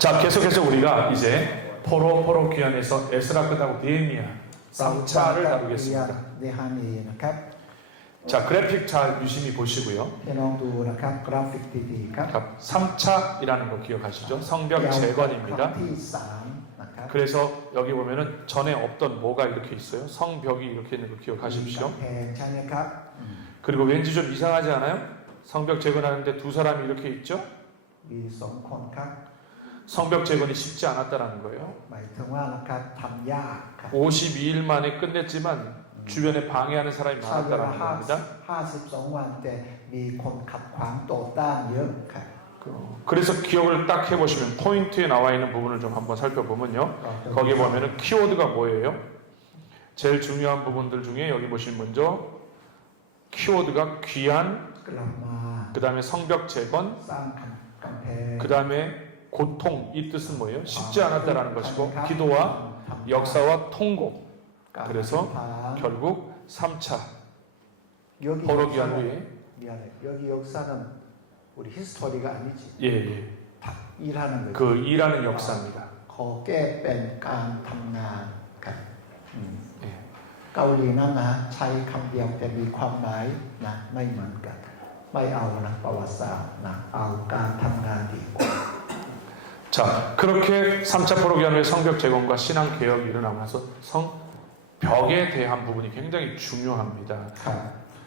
자, 계속해서 우리가 이제 포로 귀환에서 에스라 끝나고 느헤미야 3차를 다루겠습니다. เนหานีนะครับ 자, 그래픽 잘 유심히 보시고요. พี่น้องดูนะครับกราฟิกดีๆครับ 3차이라는 거 기억하시죠? 성벽 ครั้ง 재건입니다. ที่3นะครับ 그래서 여기 보면은 전에 없던 뭐가 이렇게 있어요? 성벽이 이렇게 있는 거 มี 기억하십시오. กำแพงใช่ไหมครับ 그리고 왠지 좀 이상하지 않아요? 성벽 재건하는데 두 사람이 이렇게 있죠? มี2คนครับ 성벽 재건이 쉽지 않았다라는 거예요. หมายถึงว่านะครับทำยากครับ 52일 만에 끝냈지만 주변에 방해하는 사람이 ใช้เวลา 많았다라는 겁니다. 52 วันแต่มีคนขัดขวางต่อต้านเยอะครับ 그래서 기억을 딱 해보시면 포인트에 나와 있는 부분을 좀 한번 살펴보면요. 거기에 보면은 키워드가 뭐예요? 제일 중요한 부분들 중에 여기 보시면 먼저 키워드가 귀한, กลับมา 그 다음에 성벽 재건, สร้างกำแพง 그 다음에 고통, 이 뜻은 뭐예요? 쉽지 않았다라는 것이고 기도와 역사와 통곡. 그래서 결국 3차 여기 포로 귀환 역사는 후에 미안해. 여기 역사는 우리 히스토리가 아니지. 예, 다 일하는 거지. 그 일하는 역사입니다. ขอแก้เป็นการทำงานครับ 예. เกาหลีนั้นนะใช้คำเดียวแต่มีความหมายนะไม่เหมือนกัน ไม่เอานะประวัติศาสตร์นะเอาการทำงานดีกว่า 자, 그렇게 3차 포로 귀환 후에 성벽 재건과 신앙 개혁이 일어나고 나서 성벽에 대한 부분이 굉장히 중요합니다. ครับ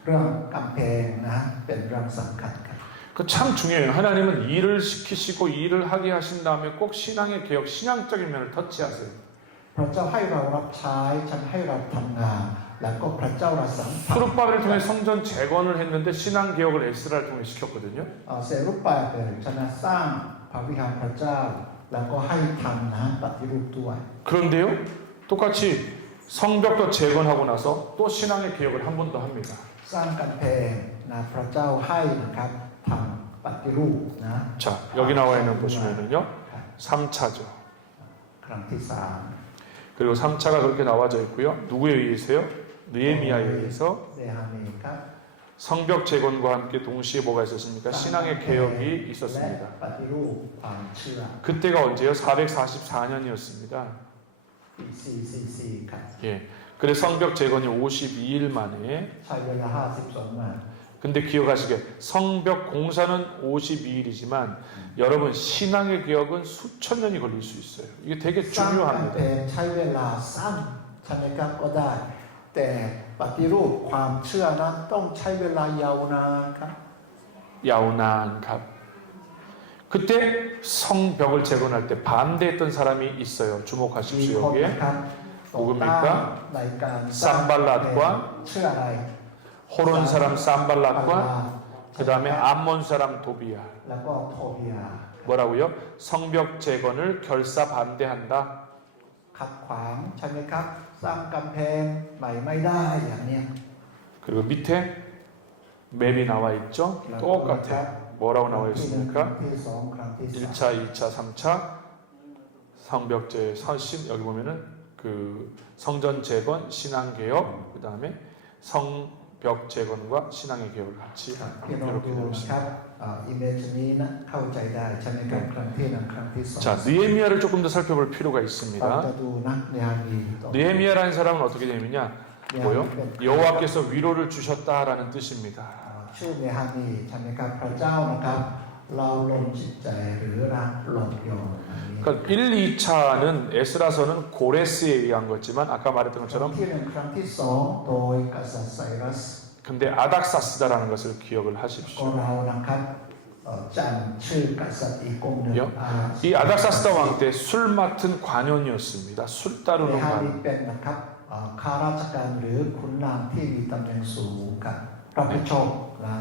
เรื่องกำแพงนะเป็นเรื่องสำคัญครับ 그 참 중요해요. 하나님은 일을 시키시고 일을 하게 하신 다음에 꼭 신앙의 개혁, 신앙적인 면을 터치하세요. พระเจ้าให้เรารับใช้ฉันให้เราทำงาน แล้วก็พระเจ้าเราสัมผัส 수르바벨을 통해 성전 재건을 했는데 신앙 개혁을 에스라를 통해 시켰거든요. เสรุปาเบลชนะสร้างพระวิหารพระเจ้า แล้วก็ให้ทำนะปฏิรูปด้วย 그런데요, 똑같이 성벽도 재건하고 나서 또 신앙의 개혁을 한 번 더 합니다. สร้างกำแพงนะพระเจ้าให้นะครับทำปฏิรูปนะ 자, 여기 나와 있는 보시면은요, 3차죠. ครั้งที่สาม 그리고 3차가 그렇게 나와져 있고요. 누구에 의해서요? 느헤미야에 의해서 เดฮานีครับ 성벽 재건과 함께 동시에 뭐가 있었습니까? 신앙의 개혁이 และ 있었습니다. ปฏิรูปความเชื่อ 그때가 언제요? 444년이었습니다. ปี444ครับ 예. 그래서 성벽 재건이 52일 만에 ใช้เวลา52 วัน 근데 기억하시게 성벽 공사는 52일이지만 여러분 신앙의 개혁은 수천 년이 걸릴 수 있어요. 이게 되게 สร้างกำ 중요합니다. แพงใช้เวลาสั้นใช่ไหมครับก็ได้ แต่ปฏิรูปความเชื่อนั้นต้องใช้เวลายาวนานครับ 야우난갑. 그때 성벽을 재건할 때 반대했던 사람이 있어요. มี 주목하십시오. คน 여기에 นะครับต่อต้านในการสร้างกำแพงเชื่ออะไร 호론 사람 อัลลา 산발락과 ห์ 그 다음에 암몬 사람 도비야. แล้วก็โทบียา 뭐라고요? 성벽 재건을 결사 반대한다. ขัดขวางใช่ไหมครับ สร้างกำแพงใหม่ไม่ได้อย่างเนี้ย 그리고 밑에 맵이 나와 있죠? แล้วก็ 똑같아요. 뭐라고 ครั้ 나와 งที่หนึ่งครั้ง 있습니까? ที่สองครั้งที่สาม 1차, 2차, 3차 성벽제 서신 여기 보면은 그 성전 재건, 신앙 개혁, 그 다음에 성벽 재건과 신앙의 개혁을 같이 พี่น้อง 이렇게 ดู 되어 นะครับ 있습니다. อิมเมจนี้นะเข้าใจได้ใช่ไหมครับครั้งที่หนึ่งครั้งที่สอง 자, 느헤미야를 조금 더 살펴볼 필요가 เรา 있습니다. จะดูนะเนฮานีต่อ 느헤미야라는 사람은 어떻게 되느냐? 뭐요? 여호와께서 위로를 주셨다라는 뜻입니다. ชื่อเนฮานีใช่ไหมครับพระเจ้านะครับ เราลงจิตใจหรือรักลงโยมอันนี้ 그러니까 1, 2차는 에스라서는 고레스에 의한 거지만 아까 말했던 ครั้ง 것처럼 ที่หนึ่งครั้งที่สองโดยกษัตริย์ไซรัส 근데 아닥사스다라는 것을 기억을 ก็ 하십시오. เรานะครับจำชื่อกษัตริย์อีกองค์หนึ่ง 이 아닥사스다 왕 때 술 맡은 관원이었습니다. 술 เน 따르는 ฮานี 관. เป็นนะครับข้าราชการหรือขุนนางที่มีตำแหน่งสูงกับรับผิดชอบนะ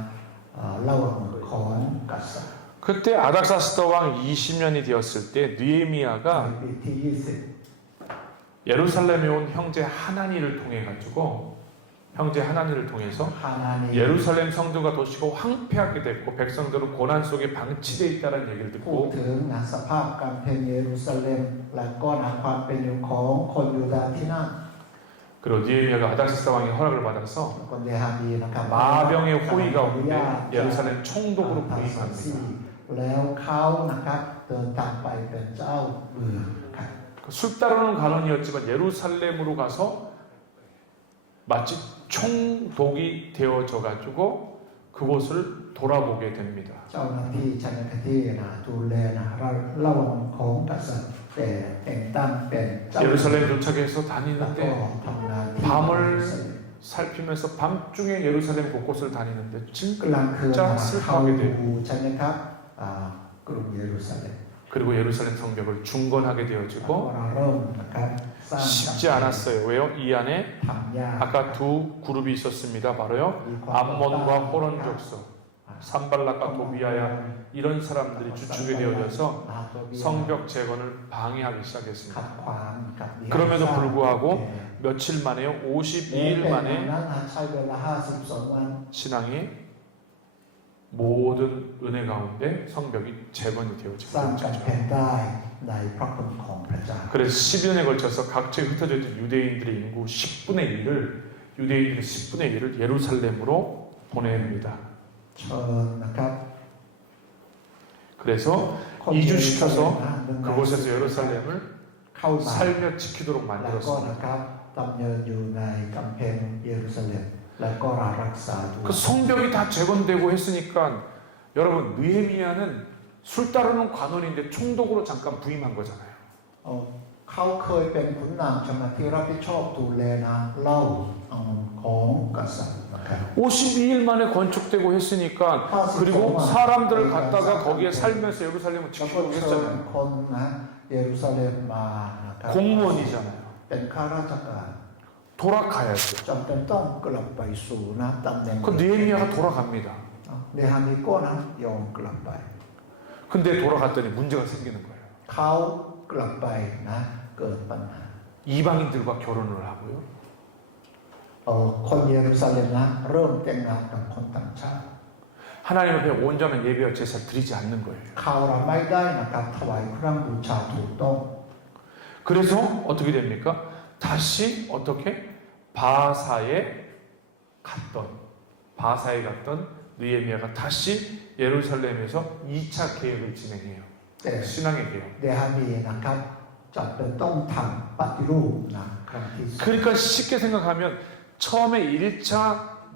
ระหว่างของกษัตริย์ 그때 아닥사스다 왕 20년이 되었을 때 ใน 느헤미야가 ปีที่20 예루살렘에 온 형제 하나니를 통해 가지고 형제 하나니를 통해서 ฮานานี 예루살렘 성도가 도시가 황폐하게 됐고 백성들은 고난 속에 방치되어 있다는 얘기를 พูด 듣고 ถึงนะสภาพการเป็นเยรูซาเล็มและก็นะความเป็นอยู่ของคนยูดาห์ที่นั่น 그리고 느헤미야가 아닥사스다 왕의 허락을 받아서 คนเนฮานีนะครับ 마병의 호위가 อนุญาต 오는데 예루살렘 총독으로 ทำสัตย์ 부임합니다. แล้วเขานะครับเดินทางไปเป็นเจ้า 술 따르는 관원이었지만 예루살렘으로 가서 마치 총독이 되어져 가지고 그곳을 돌아보게 됩니다. เจ้าหน้าที่ชั้นคตินะดูแลนะระวังของกษัตริย์แต่แต่งตั้งเป็นเจ้า 예루살렘 도착해서 แล้วก็ 다니는데 ทำงานที่ 밤을 เยรูซาเล็ม 살피면서 밤중에 예루살렘 곳곳을 다니는데 กลางคืน 진짜 เข้า 슬퍼하게 ดู 돼요. ใช่ไหมครับกรุงเยรูซาเล็ม 그리고 예루살렘 성벽을 중건하게 พอ 되어지고 เราเริ่มนะครับสร้าง 쉽지 않았어요. 왜요? 이 안에 ทำยาก 아까 두 그룹이 있었습니다. 바로요. มีความกดดัน 암몬과 호론 족속, 산발락과 도비아야 이런 사람들이 주축이 되어져서 성벽 재건을 방해하기 ขัด 시작했습니다. ขวางกับ 그럼에도 불구하고 แต่ 며칠 만에요. 52일 แต่ 만에 นั้นใช้เวลา52 วัน 신앙이 모든 은혜 가운데 성벽이 재건이 สร้าง 되어지게 กัน 되죠. แผ่นได้ในพระคุณของพระเจ้า 그래서 10년에 걸쳐서 각지에 흩어져 있던 유대인들의 인구 10분의 1을 유대인들의 10분의 1을 예루살렘으로 보냅니다. เชิญนะครับ 그래서 คน 이주시켜서 เดินทาง 그곳에서 예루살렘을 เข้ามา 살며 지키도록 แล้วก็ 만들었습니다. นะครับดำเนินอยู่ในกำแพงเยรูซาเล็มแล้วก็รักษาดู 그 성벽이 다 재건되고 했으니까 여러분 느헤미야는 술 따르는 관원인데 총독으로 잠깐 부임한 거잖아요. เขาเคยเป็นขุนนางชมาที่รับผิดชอบดูแลน้ำเหล้าของกษัตริย์นะครับ 52일 만에 건축되고 했으니까 그리고 사람들을 갖다가 거기에 살면서 예루살렘을 แล้วก็ 지키고 เชิญ 했잖아요. คนนะเยรูซาเล็มมานะครับ 공무원이잖아요. เป็นข้าราชการ 돌아가야죠. จำเป็นต้องกลับไปสู่นะตำแหน่ง 그 느헤미야가 돌아갑니다. เนฮามิโก้นะยอมกลับไป 근데 돌아갔더니 문제가 생기는 거예요. เขากลับไปนะเกิดปัญหา 이방인들과 결혼을 하고요. คนเยรูซาเล็มนะเริ่มแต่งงานกับคนต่างชาติ 하나님 앞에 온전한 예배와 제사를 드리지 않는 거예요. เขาเราไม่ได้นะครับถวายเครื่องบูชาถูกต้อง 그래서 어떻게 됩니까? 다시 어떻게 바사에 갔던 느헤미야가 다시 예루살렘에서 2차 계획을 진행해요. แต่ 신앙의 계획. เนฮามีนะครับจำเป็นต้องทำปฏิรูปนะครั้งที่สอง 그러니까 쉽게 생각하면 처음에 1차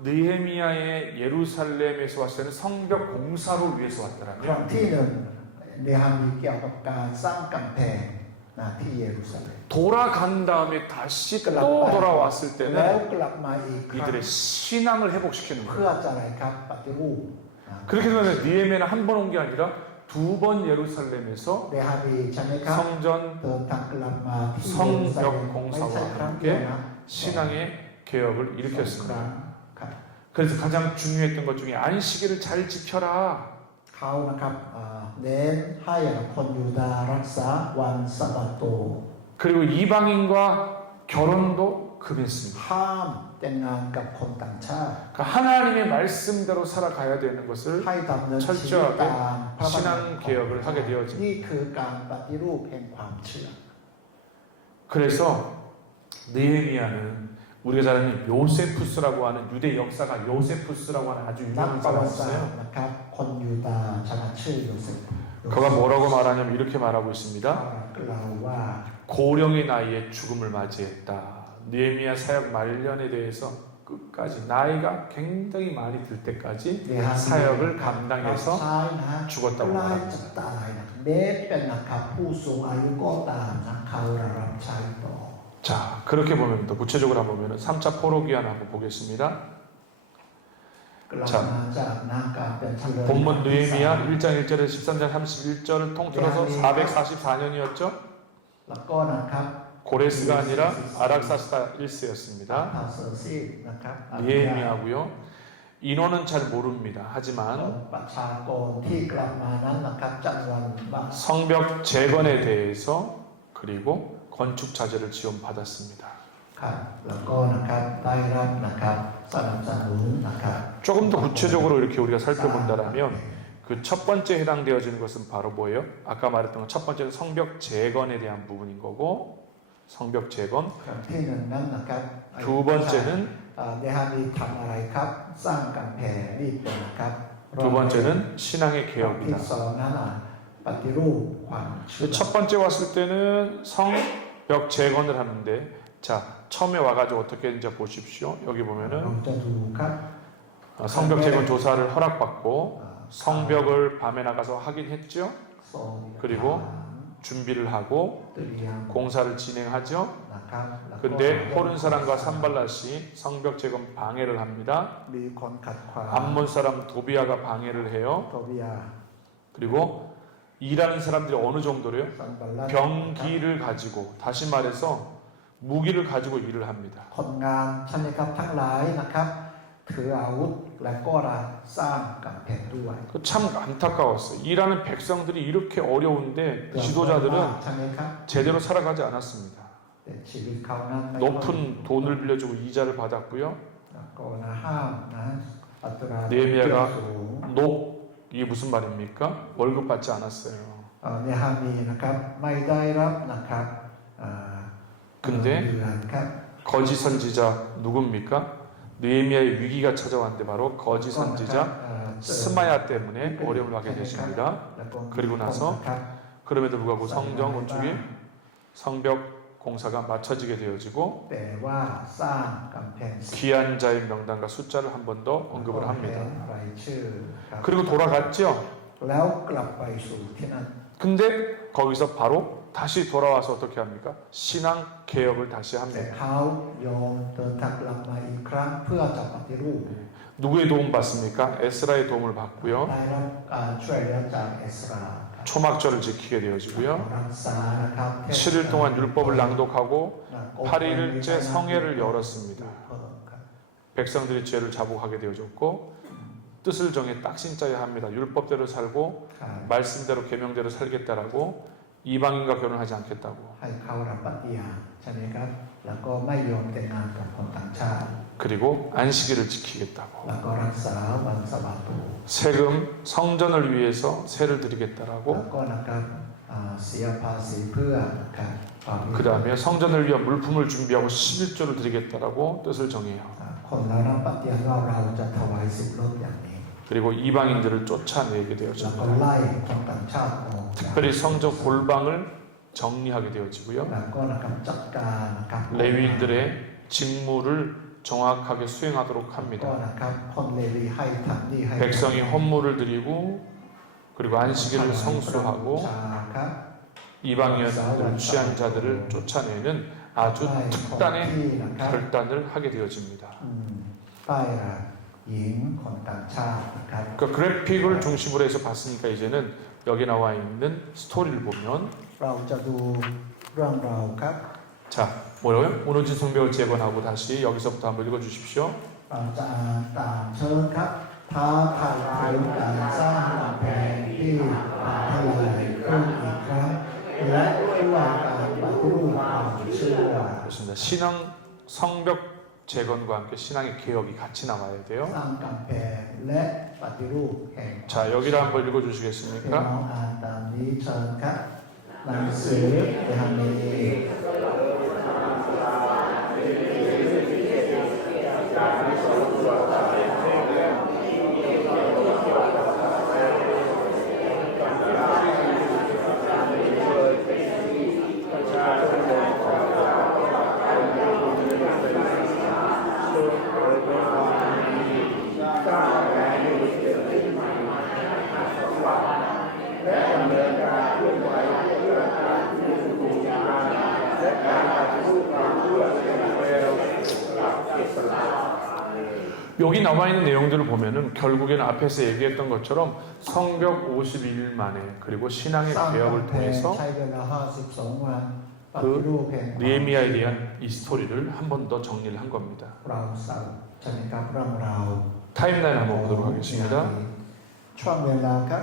느헤미야의 예루살렘에서 왔을 때는 성벽 공사를 위해서 ครั้ง 왔더라면 ที่หนึ่งเนฮามีเกี่ยวกับการสร้างกำแพงนะที่เยรูซาเล็ม 돌아간 다음에 다시 또 돌아왔을 แล้ว 때는 กลับมาอีกครั้ง 이들의 신앙을 회복시키는 เพื่อ 거예요. จะอะไรครับปฏิรูปนะ 그렇게 되면 느헤미야는 한 번 온 게 아니라 2번 예루살렘에서 เนฮามีใช่ไหมครับ 성전 เดินทางกลับมาที่ 성벽 เยรูซาเล็มไม่ใช่ครั้งเดียวนะ 신앙의 개혁을 สองครั้ 일으켰습니다. งครับ 그래서 가장 중요했던 것 중에 안식일을 잘 지켜라. เขานะครับเน้นให้คนยูดาห์รักษาวันสะบาโต 그리고 이방인과 결혼도 금했습니다. ห้ามแต่งงานกับคนต่างชาติ 그러니까 하나님의 말씀대로 살아가야 되는 것을 ให้ดำเนินชีวิตตามพระบัญญัติ 신앙 개혁을 하게 되어집니다. นี่คือการปฏิรูปแห่งความเชื่อ 그래서 느헤미야는 우리가 잘 아는 요세푸스라고 하는 유대 역사가 요세푸스라고 하는 아주 นัก 유명한 ประวั 사람이 ติศาสตร์ 있어요. นะครับคนยูดาห์ชนะชื่อโยเซฟ 그가 뭐라고 말하냐면 이렇게 말하고 있습니다. กล่าวว่า 고령의 나이에 죽음을 맞이했다. 느헤미야 사역 말년에 대해서 끝까지 나이가 굉장히 많이 들 때까지 เนฮามี 사역을 รับ 감당해서 ใช้นะ 죽었다고 ใกล้ 말합니다. จะตายนะแม้เป็นนะครับผู้สูงอายุก็ตามนะเขารับใช้ต่อ 자, 그렇게 보면 또 구체적으로 한번 보면 3차 포로기한 한번 보겠습니다. กลับมาจากนาการเป็นเฉลย 본문 느헤미야 1장 1절에서 13장 31절을 통틀어서 444년이었죠. แล้วก็นะครับ 고레스가 아니라 아락사스다 1세였습니다. ทาเซอร์ซีนะครับ 느헤미야고요. 인원은 잘 모릅니다. ขอ 하지만 งประชากรที่กลับมานั้นนะครับจำนวนมาก 성벽 재건에 대해서 그리고 건축 자재를 지원받았습니다. ครับแล้วก็นะครับได้รับนะครับสนับสนุนนะครับ 조금 더 구체적으로 이렇게 우리가 살펴본다면 그 첫 번째 해당되어지는 것은 바로 뭐예요? 아까 말했던 것 첫 번째는 성벽 재건에 대한 부분인 거고 성벽 재건 ครั้งที่หนึ่งนั้นนะครับ 두 번째는 เดฮามีทำอะไรครับสร้างกำแพงนี่เป็นนะครับ 두 번째는 신앙의 ที่ 개혁이다. สองนั้นปฏิรูปความเชื่อ 첫 번째 왔을 때는 성 벽 재건을 하는데 자 처음에 와가지고 어떻게 했는지 보십시오. 여기 เรา 보면은 จะดูครับ 성벽 재건 조사를 허락받고 성벽을 밤에 나가서 하긴 했죠. ทรง 그리고 준비를 하고 เตรียม 공사를 진행하죠. นะครับแล้วก็ 근데 호른 사람과 산발랏이 성벽 재건 방해를 합니다. มีคนขัดขวาง 암몬 사람 도비아가 방해를 해요. โตบิยา 그리고 일하는 사람들이 어느 정도로요? ซันบัลลัด 병기를 가지고 다시 말해서 무기를 가지고 일을 합니다. คนงานใช่ไหมครับทั้งหลายนะครับถืออาวุธและก็สร้างกำแพงด้วย 참 안타까웠어요. 일하는 백성들이 이렇게 어려운데 지도자들은 ใช่ไหมครับ 제대로 살아가지 않았습니다. แต่ชีวิตเขานั้นไม่ 높은 돈을 빌려주고 이자를 받았고요. ก็ห้ามนะอัตรา 느헤미야가 สูง 녹 이게 무슨 말입니까? 월급 받지 않았어요. เนฮามีนะครับไม่ได้รับนะครับเดือนครับ 거짓 선지자 누굽니까? 느헤미야의 위기가 찾아왔는데 바로 거짓 선지자 스마야 때문에 어려움을 받게 되십니다. 그리고 나서 그럼에도 불구하고 성전 건축이 성벽 공사가 마쳐지게 되어지고 แต่ว่าสร้างกำแพง 귀한 자의 명단과 숫자를 한 번 더 언급을 แผ 합니다. นรายชื่อครับ 그리고 돌아갔죠. แล้วกลับไปสู่ที่นั่น 근데 거기서 바로 다시 돌아와서 어떻게 합니까? 신앙 개혁을 다시 แต่ 합니다. เขายอมเดินทางกลับมาอีกครั้งเพื่อจะปฏิรูป 누구의 도움 받습니까? 에스라의 도움을 받고요. ได้รับการช่วยเหลือจากเอสรา 초막절을 지키게 되어지고요. รักษานะครับ 7일 동안 율법을 낭독하고 8일째 성회를 열었습니다. 백성들이 죄를 자복하게 되어졌고 뜻을 정해 딱신짜야 합니다. 율법대로 살고 말씀대로 계명대로 살겠다라고 이방인과 결혼하지 않겠다고. ให้เขารับปฏิญาณใช่ไหมครับแล้วก็ไม่ยอมแต่งงานกับคนต่างชาติ 그리고 안식일을 지키겠다고. แล้วก็รักษาวันสะบาโต 세금 성전을 위해서 세를 แล้ว 드리겠다라고. ก็นะครับเสียภาษีเพื่อนะครับความ 그 다음에 성전을 위한 물품을 준비하고 11조를 드리겠다라고 뜻을 정해요. คนเรารับปฏิญาณว่าเราจะถวายสิบรถอย่างนี้ 그리고 이방인들을 쫓아내게 แล้วก็ 되어집니다. ไล่คนต่างชาติออกจาก 특별히 성전 골방을 정리하게 되어지고요. แล้วก็นะครับจัดการนะครับ 레위인들의 직무를 정확하게 수행하도록 ก็ 합니다. นะครับคนเลวีให้ทำนี่ให้ 백성이 헌물을 드리고 그리고 안식일을 บู 성수하고 ชาครับ 이방인들 취한 자들을 쫓아내는 아주 ให้ของ 특단의 ที่นะครับ 결단을 하게 되어집니다. ป้ายรักหญิงคนต่างชาตินะครับ 그 그래픽을 중심으로 해서 봤으니까 이제는 여기 나와 있는 스토리를 보면 เราจะดูเรื่องราวครับ 자 뭐라고요? 무너진 성벽을 재건하고 다시 여기서부터 한번 읽어주십시오. เราจะอ่านตามเชิญครับท้าทายถึงการสร้างกำแพงที่พังทลายขึ้นอีกครั้งและด้วยการปฏิรูปความเชื่อ 그렇습니다. 신앙 성벽 재건과 함께 신앙의 개혁이 같이 나와야 ส 돼요. ร้างกำแพงและปฏิรูปแห่ง 자 여기를 한번 พี่น้ 읽어주시겠습니까? องอ่านตามนี้เชิญครับหนังสือเนหะมี 여기 나와 있는 내용들을 보면은 결국에는 앞에서 얘기했던 것처럼 성벽 52일 만에 그리고 신앙의 สร้าง 개혁을 กำแพง 통해서 ใช้เวลา52 วันปฏิรูปแห่ง 느헤미야에 대한 이 스토리를 한 번 더 정리를 한 겁니다. เราสร้างใช่ไหมครับเรื่องราว 타임라인 한번 보도록 하겠습니다. ช่วงเวลาครับ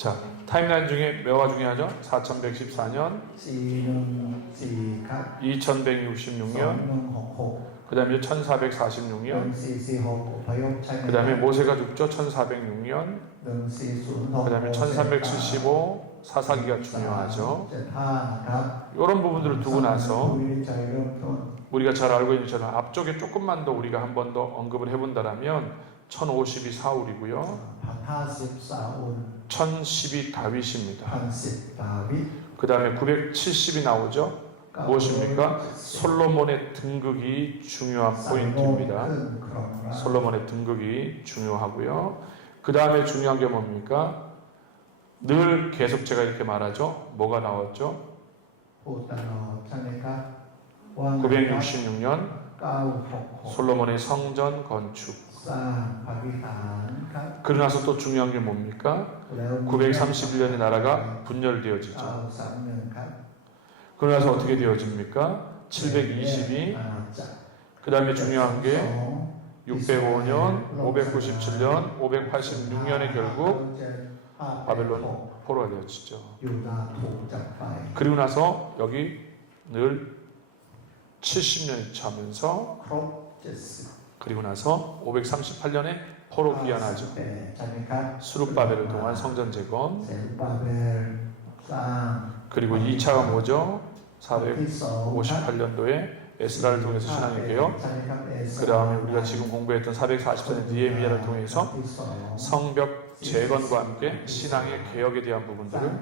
자 타임라인 중에 몇화 중요하죠? 4114년, 414ครับ 2166년, 2166 그 다음에 เป็น 1446년, 1446อพยพใช่ไหม 그 다음에 모세가 죽죠? 1406년, 1406 그 다음에 1475 사사기가 중요하죠. 75ครับ 이런 부분들을 두고 나서 วินิจฉัยเริ่มต้น 우리가 잘 알고 있는 것처럼 앞쪽에 조금만 더 우리가 한 번 더 언급을 해본다면 1052 사울이고요. 1050ซาอุล 1012 다윗입니다. 1010ดาวิด 그 다음에 970이 나오죠. 무엇입니까? 솔로몬의 등극이 중요한 포인트입니다. 솔로몬의 등극이 중요하고요. 그 다음에 중요한 게 뭡니까? 늘 계속 제가 이렇게 말하죠. 뭐가 나왔죠? 966년 솔로몬의 성전 건축. 그러고 나서 또 중요한 게 뭡니까? 931년에 나라가 분열되어지죠. 그러고 나서 어떻게 되어집니까? 722. 그 다음에 중요한 게 605년, 597년, 586년에 결국 바벨론 포로가 되어지죠. 그리고 나서 여기 늘 70년이 차면서 그리고 나서 538년에 포로 귀환하죠. 수룹바벨을 통한 성전 재건. 그리고 2차가 뭐죠? 458년도에 에스라를 통해서 신앙의 개혁. 그 다음에 우리가 지금 공부했던 444년 니에미야를 통해서 성벽 재건과 함께 신앙의 개혁에 대한 부분들을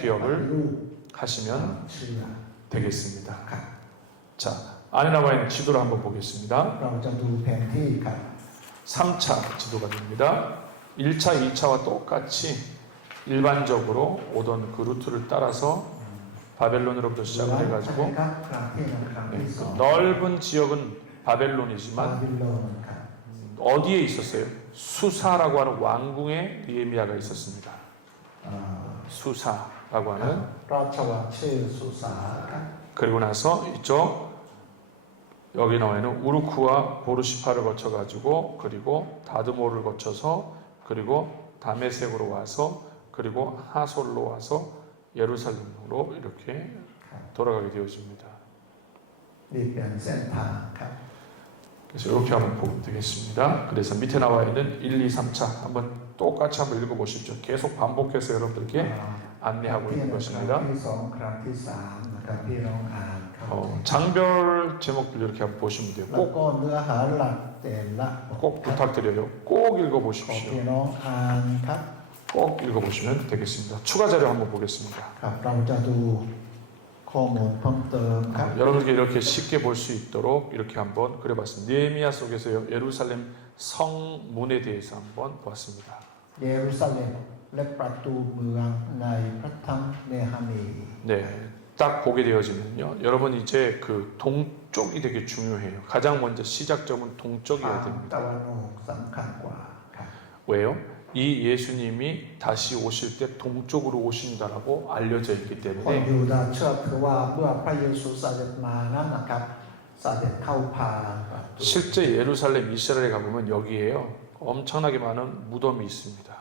기억을 하시면 되겠습니다. 자, 안에 나와 있는 지도를 한번 보겠습니다. 3차 지도가 됩니다. 1차, 2차와 똑같이 일반적으로 오던 그 루트를 따라서 바벨론으로부터 시작을 해가지고 넓은 지역은 바벨론이지만 어디에 있었어요? 수사라고 하는 왕궁에 니에미야가 있었습니다. 수사라고 하는. 그리고 나서 이쪽 여기 나와 있는 우르크와 보르시파를 거쳐가지고 그리고 다드모를 거쳐서 그리고 다메섹으로 와서 그리고 하솔로 와서 예루살렘으로 이렇게 돌아가게 되어집니다. 그래서 이렇게 한번 보면 되겠습니다. 그래서 밑에 나와 있는 1, 2, 3차 한번 똑같이 한번 읽어보십시오. 계속 반복해서 여러분들께 안내하고 있는 것입니다. 장별 제목들 이렇게 한번 보시면 돼요. 꼭 부탁드려요. 꼭 읽어보십시오. 꼭 읽어보시면 되겠습니다. 추가 자료 한번 보겠습니다. 여러분께 이렇게 쉽게 볼 수 있도록 이렇게 한번 그려봤습니다. 니에미야 속에서 예루살렘 성문에 대해서 한번 보았습니다. 네, 딱 보게 되어지면요. 여러분 이제 그 동쪽이 되게 중요해요. 가장 먼저 시작점은 동쪽이어야 됩니다. 왜요? 이 예수님이 다시 오실 때 동쪽으로 오신다라고 알려져 있기 때문에 실제 예루살렘 이스라엘에 가보면 여기에요. 엄청나게 많은 무덤이 있습니다.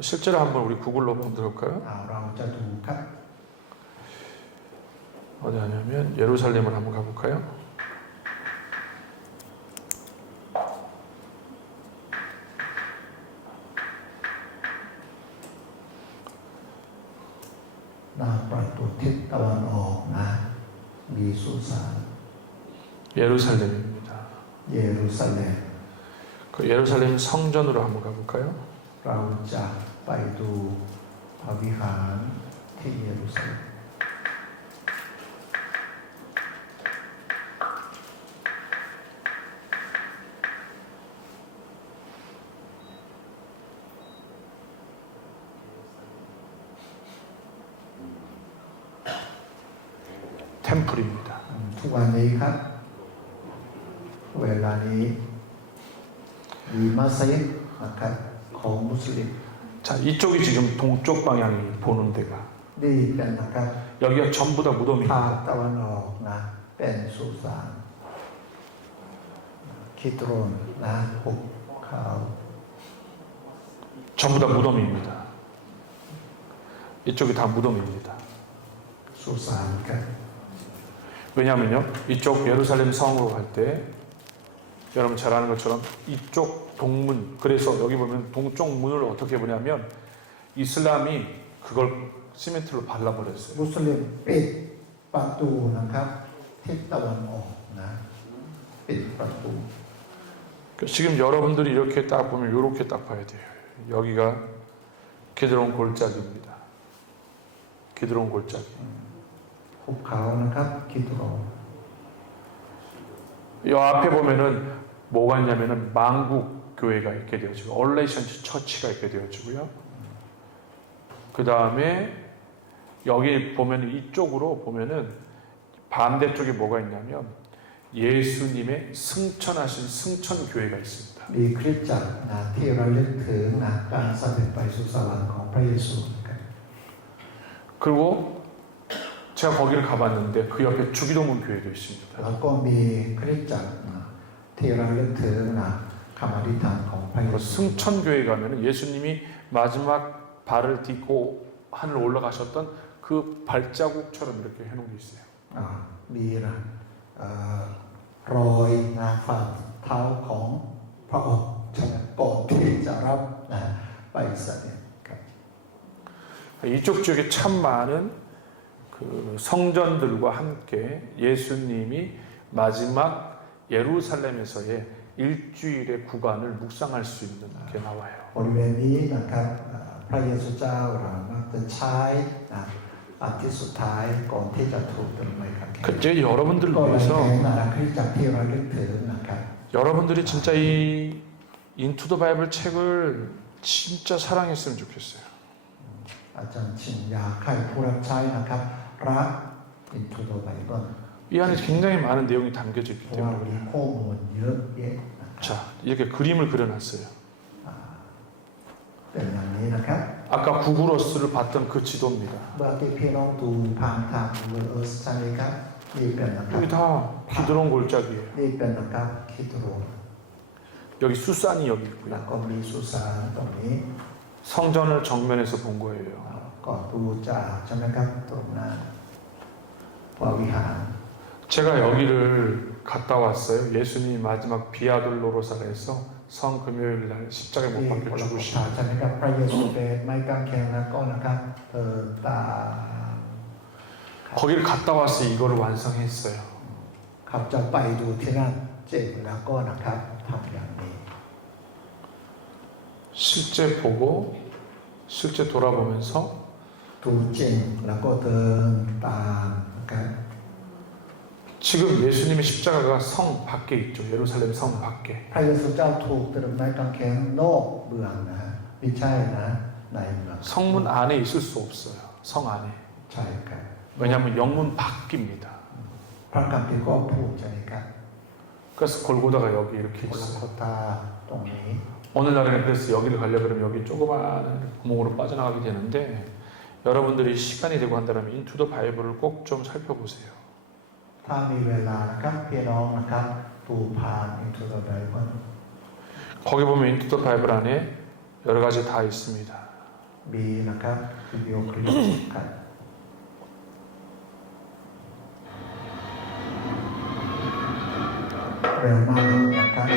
실제로 한번 우리 구글로 한번 들어볼까요? 어디 하냐면 예루살렘을 한번 가볼까요? 예루살렘입니다. 그 예루살렘 성전으로 한번 가볼까요? 템플입니다. ทุกวันนี้ครับเวลานี้มีมัสยิดนะครับของมุสลิม 자, 이쪽이 지금 동쪽 방향이 보는 데가 นี่เป็นนะครับ 여기가 전부 다 ภาค 무덤입니다. ตะวันออกนะเป็นสุสานคิดรนนะหุบเขา 전부 다 무덤입니다. 이쪽이 다 무덤입니다. สุสานครับ 왜냐하면요, 이쪽 예루살렘 성으로 갈 때 여러분 잘 아는 것처럼 이쪽 동문, 그래서 여기 보면 동쪽 문을 어떻게 보냐면 이슬람이 그걸 시멘트로 발라버렸어요. มุสลิมปิดประตูนะครับทิศตะวันออกนะปิดประตู 지금 여러분들이 이렇게 딱 보면 이렇게 딱 봐야 돼요. 여기가 게드론 골짜기입니다. 기드론 골짜기. หุบเขานะครับคิดโร 이 앞에 보면은 뭐가 있냐면은 망국 교회가 있게 되어지고 얼레이션스 처치가 있게 되어지고요. 그 다음에 여기 보면 이쪽으로 보면은 반대쪽에 뭐가 있냐면 예수님의 승천하신 승천 교회가 있습니다. มีคริสตจักรนะที่ระลึกถึงนะการเสด็จไปสู่สวรรค์ของพระเยซูนะครับ 그리고 제가 거기를 가봤는데 그 옆에 주기도문 교회도 있습니다. แล้วก็มีคริสตจักรนะที่ระลึกถึงนะคำอธิษฐานของพระเย 그 ซู 승천 교회 가면은 예수님이 마지막 발을 딛고 하늘 올라가셨던 그 발자국처럼 이렇게 해놓은 게 있어요. อ่ามีนะรอยนะฝ่าเท้าของพระองค์ใช่ไหมก่อนที่จะรับนะไปเสด็จครับ 이쪽 지역에 참 많은 그 성전들과 함께 예수님이 마지막 예루살렘에서의 일주일의 구간을 묵상할 수 있는 게 나와요. บริเวณนี้นะครับพระเยซูเจ้าเรามักจะใช้นะอาทิตย์สุดท้ายก่อนที่จะถูกตรึงไว้ครับ 그때 여러분들을 ก็เลย 위해서 เป็นนะคริสตจักรที่ระลึกถึงนะครับ 여러분들이 진짜 이 인투 더 바이블 책을 진짜 사랑했으면 좋겠어요. อาจารย์ชินอยากให้ผู้รับใช้นะครับรัก Into the Bible 이 안에 굉장히 많은 내용이 담겨져 있기 เพราะว่า 때문에 มีข้อมูลเยอะแยะนะครับ 자 이렇게 그림을 그려놨어요. เป็นอย่างนี้นะครับ 아까 구글어스를 봤던 그 지도입니다. เมื่อที่พี่น้องดูผ่านทาง Google Earth ใช่ไหมครับนี่เป็นนะครับ 여기 다 기드론 골짜기예요. นี่เป็นนะครับคิดโร 여기 수산이 여기 แล้ว 있고요. ก็มีสุสานตรงนี้ 성전을 정면에서 본 거예요. ก็ดูจากใช่ไหมครับตรงหน้าพระวิหาร 제가 여기를 갔다 왔어요. 예수님이 마지막 비아돌로로사에서 성 금요일 날 십자가에 ที่ 못 พ 박혀 ระ 죽으신 ใช่ไหมครับพระเยซูเป็นไม้กางเขนแล้วก็นะครับตา 거기를 갔다 와서 이거를 완성했어요. เขาจะไปดูที่นั่นเจ็บแล้วก็นะครับทำอย่างนี้ 실제 보고 실제 돌아보면서 ดูจริงแล้วก็เดินตามนะครับ 지금 예수님의 십자가가 성 밖에 있죠. 예루살렘 성 밖에. พระเยซูเจ้าถูกตรึงไม้กางเขนนอกเมืองนะไม่ใช่นะในเมือง 성문 안에 있을 수 없어요. 성 안에. ใช่ครับ 왜냐하면 영문 밖입니다. พระคัมภีร์ก็พูดใช่ไหมครับ 그래서 골고다가 여기 이렇게 โกลาโค 있어요. ตาตรงนี้ 오늘날에는 그래서 여기를 가려고 그러면 여기 조그만 구멍으로 빠져나가게 되는데 여러분들이 시간이 되고 한다면 인투 더 바이블을 꼭 좀 살펴보세요. ถ้ามีเวลานะครับพี่น้องนะครับดูผ่าน Into the Bible 거기 보면 인투 더 바이블 안에 여러 가지 다 있습니다. มีนะครับวิดีโอคลิปครับเร็วมากนะครับ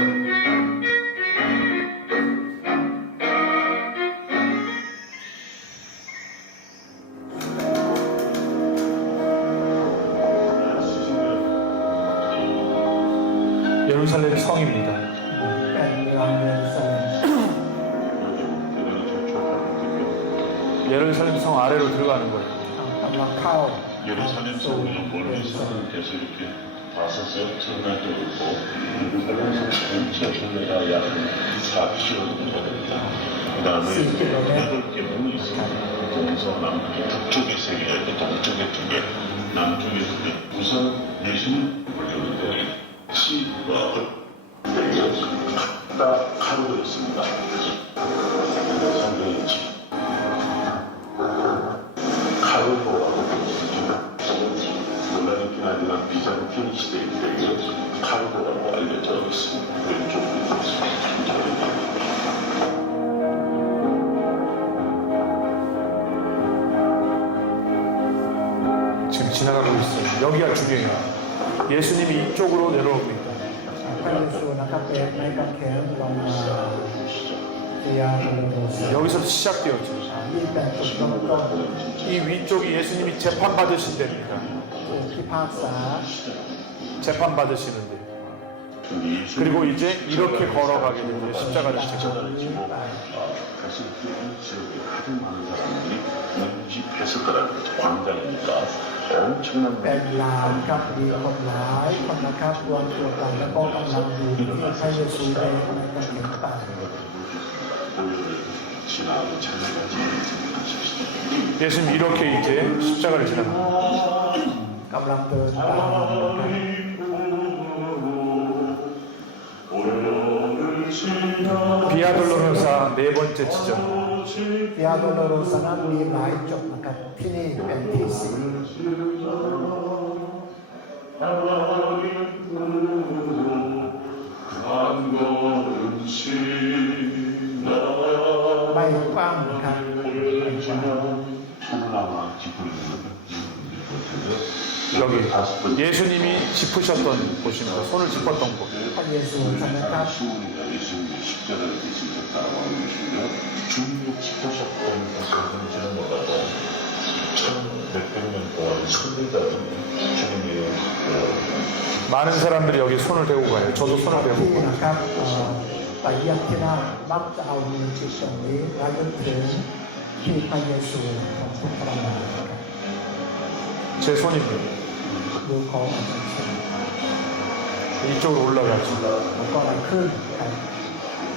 예루살렘 성입니다. เป็นเมืองเยรูซาเล็ม 예루살렘 성 아래로 들어가는 거예요. กำลังเข้า 예루살렘 สู่ 성을 เยรู 멀리서 ซาเล็ม 하나님께서 이렇게 다섯을 천날도 그렇고 예루살렘 성 전체 둘러다 약 40km 됩니다. 그 다음에 8개 문이 있습니다. 동서, 남북, 북쪽에 3개, 동쪽에 2개, 남쪽에 2개. 우선 예수님 불렸는데 치가 딱 가로로 있습니다. 성경의 치. 가로로라고 부릅니다. 롤라니킨 아니라 비잔틴 시대에 가로로라고 알려져 있습니다. 왼쪽으로 지금 지나가고 있어요. 여기가 중요해요. 예수님이 이쪽으로 내려옵니다. พระเยซูนะครับเป็นไม้กางเขนลงมาเตียโดโรส 여기서 시작되었죠. นี่เป็นจุดเริ่มต้น 이 위쪽이 예수님이 재판 받으신 데입니다. ถูกพิพากษา 재판 받으시는 데. 그리고 이제 이렇게 걸어가게 됩니다. 십자가를 지고. นี้ไป 사실 이 지역에 가장 많은 사람들이 이 집에서 시가라 광장이니까 엄청난 เป็นลานครับมีคนหลายคนนะครับรวมตัวกันแล้วก็กำลังดูที่พระเยซูในกางเขนไป 보혈을 지나고 장례까지 생각하십시오. 예수님 이렇게 이제 십자가를 지납니다. กำลังเดินตามนะครับ 비아돌로로사 네 번째 지점. ยาโดโลโรสนั้นมีหลายจุดนะครับที่นี่เป็นที่สี่ ไม่กว้างนะครับ 하나하나 짚고 있는 여기 다섯 번째 예수님이 짚으셨던 곳입니다. 손을 짚었던 곳. พระเยซูใช่ไหมครับ 수훈이가 예수님이 십자가를 지셨다고 하는 것이며 중국집하셨던 것인지는 몰라도 천 몇백 년 동안 선대자는 주님의 많은 사람들이 여기 손을 대고 가요. 저도 손을 ที่ 대고 가요. นะครับไปเยี่ยมที่นั่นมักจะเอามือจิตตรงนี้และนึกถึงที่พระเยซูของทุกประมาณนะครับ 제 손입니다. มือของอาจารย์เชน 이쪽으로 올라가죠. แล้วก็อะไรขึ้นครับ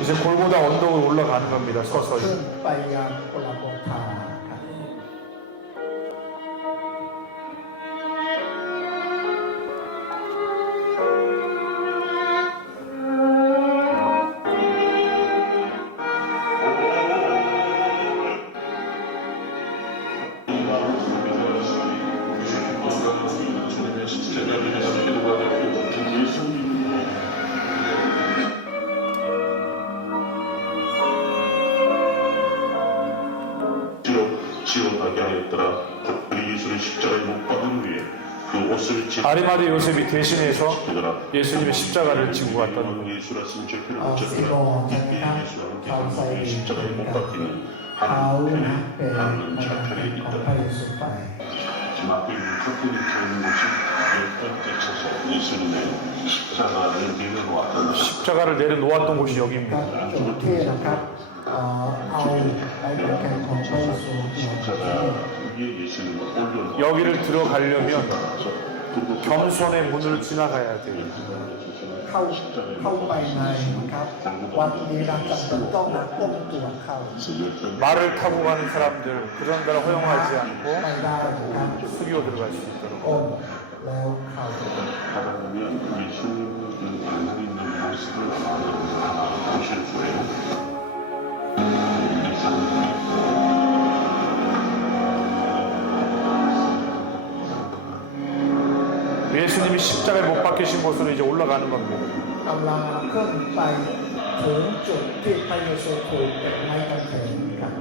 이제 골고다 언덕으로 올라가는 겁니다. ขึ้ 서서히. นไปยังโอลาโบธาครับ 주님의 십자가를 위해서 기도하는 예수님 지원하게 하였더라. 그리 예수를 십자가에 못 박은 후에 그 옷을 아리마대 요셉이 대신해서 제거라. 예수님의 십자가를 지고 갔다는 거예요. 예수라스는 절표를 ซีโบ 붙였더라. ใช่ไหมครับ 예수와 ชาวไซ 함께 เรี 십자가에 못 ครับ 박히니 เขานะเป็น 하나는 พระ 좌편에 ของ 있다. พระเยซูไป 앞에 카톨릭 있는 것이 몇 번째 쳐서 예수님의 십자가를 내려놓았다는 십자가를 내려놓았던 곳이 ครั 여기입니다. บจุดที่นะครับเอาไอ้กางเขนของพระเยซูอยู่ที่นี่ 십자가 위에 예수님을 올려놓았다. 여기를 들어가려면 겸손의 문을 지나가야 돼요. เข้าไปในนะครับวัดนี้เราจำเป็นต้องนะก้มตัวเข้า 말을 타고 가는 사람들 그런 데를 허용하지 ไม่ 않고 ได้นะครับ 수리로 들어갈 수 있도록. ก้มแล้วเข้า 바라보면 예수님 그 안에 있는 모습을 하나 보실 거예요. 예수님이 십자가에 못 박히신 곳으로 이제 올라가는 겁니다. กำลังขึ้นไปถึงจุดที่พระเยซูถูกติดไม้กางเขนครับ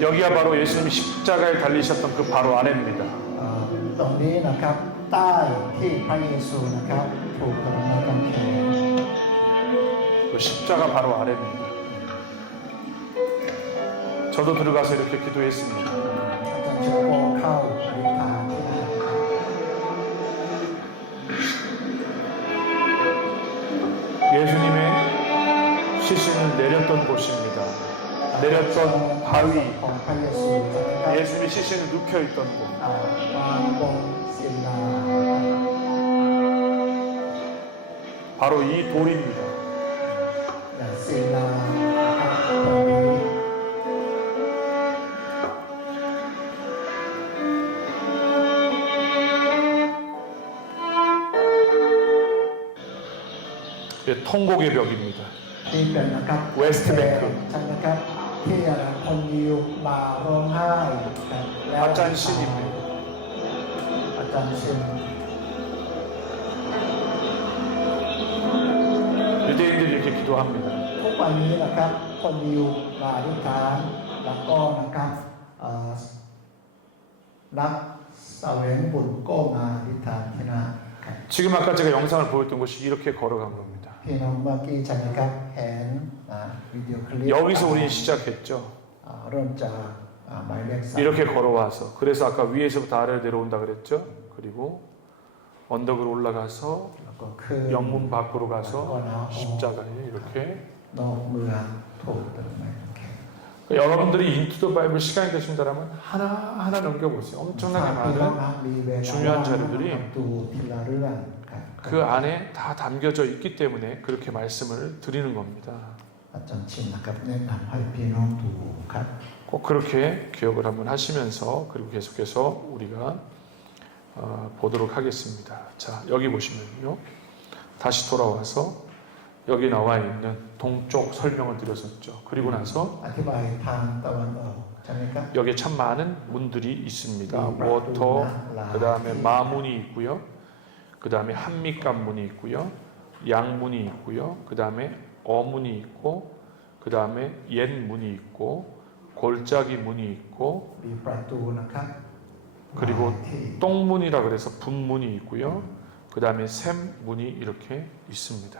여기가 바로 예수님이 십자가에 달리셨던 그 바로 아래입니다. ตรงนี้นะครับใต้ที่พระเยซูนะครับถูกติดไม้กางเขน 그 십자가 바로 아래입니다. 저도 들어가서 이렇게 기도했습니다. อาจารย์เชโกเข้าอธิษฐานที่นั่นครับ 예수님의 시신을 내렸던 곳입니다. 내렸던 바위, ของพระเยซูนะครับ 예수님의 시신을 눕혀있던 곳. วางบนศิลา 바로 이 돌입니다. ศิลานะครับตรงนี้ 통곡의 벽입니다. ที่เป็นนะครับ West Bank ใช่ไหมครับที่คนยิวมาร้องไห้ครับแล้ว อาจารย์ชิน อาจารย์ชิน 유대인들이 이렇게 기도합니다. ทุกวันนี้นะครับคนยิวมาอธิษฐานแล้วก็นะครับนักแสวงบุญก็มาอธิษฐานที่นั่นครับ 지금 아까 제가 영상을 보였던 곳이 이렇게 걸어간 겁니다. พี่น้องเมื่อกี้ใช่ไหมครับเห็นวิดีโอคลิป 여기서 우리는 시작했죠. เริ่มจากหมายเลข 3 이렇게 걸어와서 그래서 아까 위에서부터 아래로 내려온다 그랬죠. 그리고 언덕으로 올라가서 แล้วก็ขึ้น 영문 밖으로 แล้วก็ 가서 นะ 십자가에 이렇게 น นอกเมืองถูกตรึงไว้ตะแคง 여러분들이 인투 더 바이블 시간이 되신다면 하나하나 넘겨보세요. 엄청나게 พี่น้อง 많은 มีเวลา 중요한 자료들이 ดูทีละเรื่องครับ 그 안에 다 담겨져 있기 때문에 그렇게 말씀을 드리는 겁니다. อาจารย์ชินนะครับแนะนำให้พี่น้องดูครับ 꼭 그렇게 기억을 한번 하시면서 그리고 계속해서 우리가 보도록 하겠습니다. 자, 여기 보시면요. 다시 돌아와서 여기 나와 있는 동쪽 설명을 드렸었죠. 그리고 나서 อธิบายทางตะวันออกใช่ไหมครับ 여기에 참 많은 문들이 있습니다. 워터, 그 다음에 마문이 있고요. 그 다음에 한미간 문이 있고요. 양문이 있고요. 그 다음에 어문이 있고, 그 다음에 옛문이 있고, 골짜기 문이 있고, มีประตูนะครับ 그리고 หลายที่ 똥문이라 그래서 분문이 있고요. 그 다음에 샘문이 이렇게 있습니다.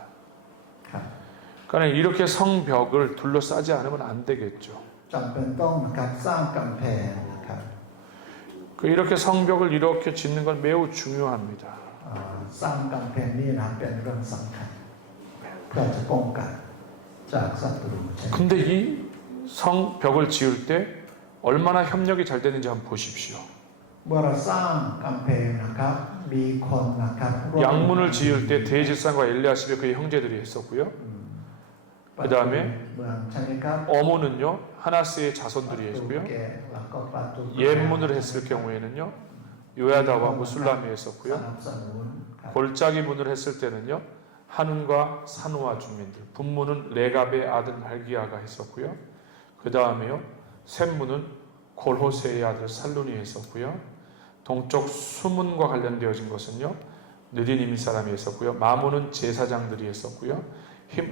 ครับ 그러니까 이렇게 성벽을 둘러싸지 않으면 안 되겠죠. จำเป็นต้องนะครับสร้างกำแพงนะครับ 이렇게 성벽을 이렇게 짓는 건 매우 중요합니다. สร้างกำแพงนี่นะเป็นเรื่องสำคัญเพื่อจะป้องกันจากศัตรูใช่ไหม 근데 이 성벽을 지을 때 얼마나 협력이 잘 되는지 한번 보십시오. เมื่อเราสร้างกำแพงนะครับมีคนนะครับร่วม 양문을 지을 때 대제사장과 엘리야십의 그의 형제들이 했었고요. ประตู 그다음에 เมืองใช่ไหมครับ 어문은요 하나스의 ประ 자손들이 ตู 했고요. แก่แล้วก็ประตู 옛문을 했을 경우에는요 요야다와 무술람이 ส 했었고요. นับสนุนครับ 골짜기 문을 했을 때는요 한운과 산우와 주민들, 분문은 레갑의 아들 말기야가 했었고요. 그 다음에요 샘문은 골호세의 아들 살룬이 했었고요. 동쪽 수문과 관련되어진 것은요 느디니미 사람이 했었고요. 마문은 제사장들이 했었고요.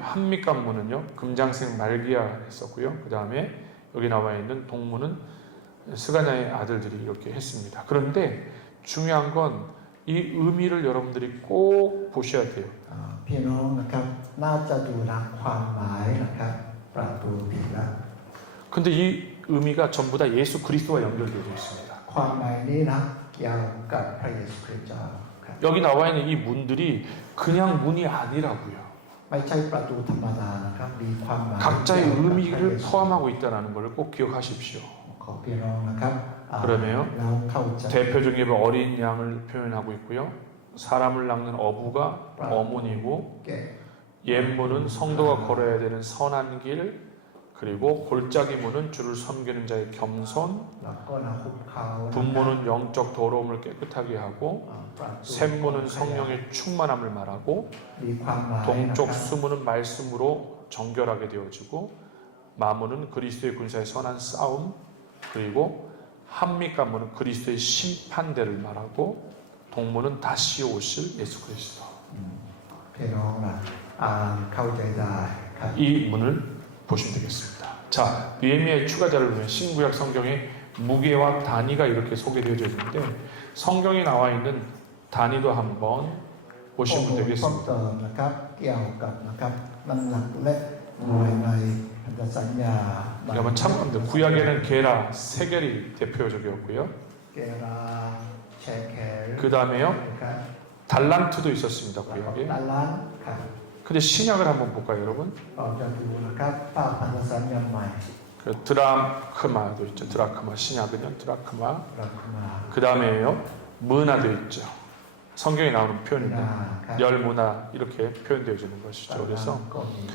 한미간문은요 금장생 말기야 했었고요. 그 다음에 여기 나와 있는 동문은 스가냐의 아들들이 이렇게 했습니다. 그런데 중요한 건 이 의미를 여러분들이 꼭 보셔야 돼요. พี่น้องนะครับน่าจะดูนะความหมายนะครับประตูผิดละ 근데 이 의미가 전부 다 예수 그리스도와 연결되어 있습니다. ความหมายนี้นะเกี่ยวกับพระเยซูคริสต์เจ้าครับ 여기 나와 있는 이 문들이 그냥 문이 아니라고요. ไม่ใช่ประตูธรรมดานะครับมีความหมาย 각자의 เกี่ยวกับพระเย 의미를 ซู 포함하고 있다는 걸 꼭 기억하십시오. ขอพี่น้องนะครับ그러면요 เราเข้าใจ 대표적인 예로 어린 양을 표현하고 있고요. 사람을 낚는 어부가 어문이고 แก่ 옛문은 성도가 걸어야 되는 선한 길, 그리고 골짜기 문은 주를 섬기는 자의 겸손, แล้วก็นะคุกเขานะครับ 분문은 영적 더러움을 깨끗하게 하고 ประตู 샘문은 성령의 충만함을 말하고 มีความหมายนะ 동쪽 ครับ 수문은 말씀으로 정결하게 되어지고 마문은 그리스도의 군사의 선한 싸움, 그리고 한미간문은 그리스도의 심판대를 말하고 동문은 다시 오실 예수 그리스도. พี่น้องนะอ่านเข้าใจได้ครับ 이 문을 보시면 되겠습니다. 자, 느헤미야의 추가 자료를 보면 신구약 성경에 무게와 단위가 이렇게 소개되어져 있는데 성경에 나와 있는 단위도 한번 ข้อ 보시면 มูลเพิ่ม 되겠습니다. เติมนะครับเกี่ยวกับนะครับน้ำหนักและหน่วยในพันธสัญญา 여러분 참고합니다. 구약에는 게라, 세겔이 대표적이었고요. เกราแชร์แคร์ 그 다음에요 นะครับ 달란트도 있었습니다. แล้วก็ 구약에. ตาล้านครับ 근데 신약을 한번 볼까요, 여러분? เราจะดูนะครับภาพพันธสัญญาใหม่ 그 드라크마도 있죠. 드라크마 신약은요. 드라크마. เราเข้ามา 그 다음에요. 문화도 있죠. 성경에 나오는 นา 표현입니다. ครับ 열문화 이렇게 표현되어지는 것이죠. ตาล้าน 그래서 ก็มี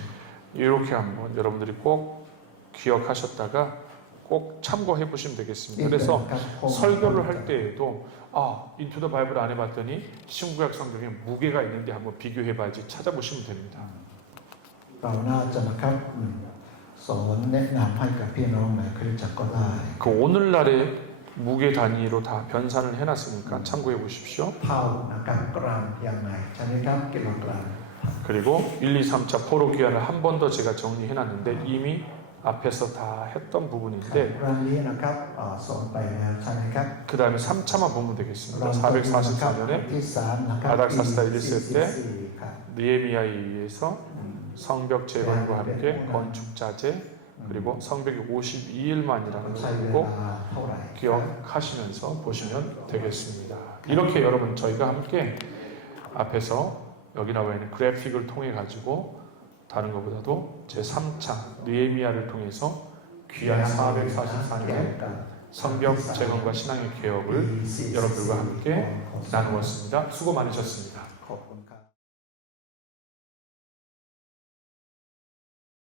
이렇게 한번 여러분들이 꼭 기억하셨다가 꼭 참고해 보시면 되겠습니다. นี่เป็น 그래서 การคง 설교를 할 때에도 인투 더 바이블 안 해봤더니 신구약 성경에 무게가 있는데 한번 비교해봐야지 찾아보시면 됩니다. เราน่าจะนะครับสอนแนะนำให้กับพี่น้องในคริสตจักรก็ได้ 그 오늘날의 무게 단위로 다 변산을 해놨으니까 참고해 보십시오. เท่านะครับกรัมอย่างไรใช่ไหมครับกิโลกรัม 그리고 1, 2, 3차 포로 기한을 한 번 더 제가 정리해놨는데 이미 앞에서 다 했던 ครับ 부분인데 เรื่องนี้นะครับสอนไปแล้วใช่ไหมครับ 그 다음에 3차만 보면 เรา 되겠습니다. จะดูนะครับ 444년에 ที่3นะครับ อาดัก ปี ซัสตาอิลิเซเต้ 44ครับ 느헤미야에 의해서 성벽 재건과 함께 건축 자재 그리고 성벽이 52일만이라는 ใช้เว 걸 꼭 ลาเท่าไหร่ 기억하시면서 보시면 되겠습니다. 이렇게 여러분 저희가 함께 앞에서 여기 나와 있는 그래픽을 통해 가지고 다른 것보다도 제3차 느헤미야를 통해서 귀한 444년 성벽 재건과 신앙의 개혁을 여러분들과 함께 나누었습니다. 수고 많으셨습니다.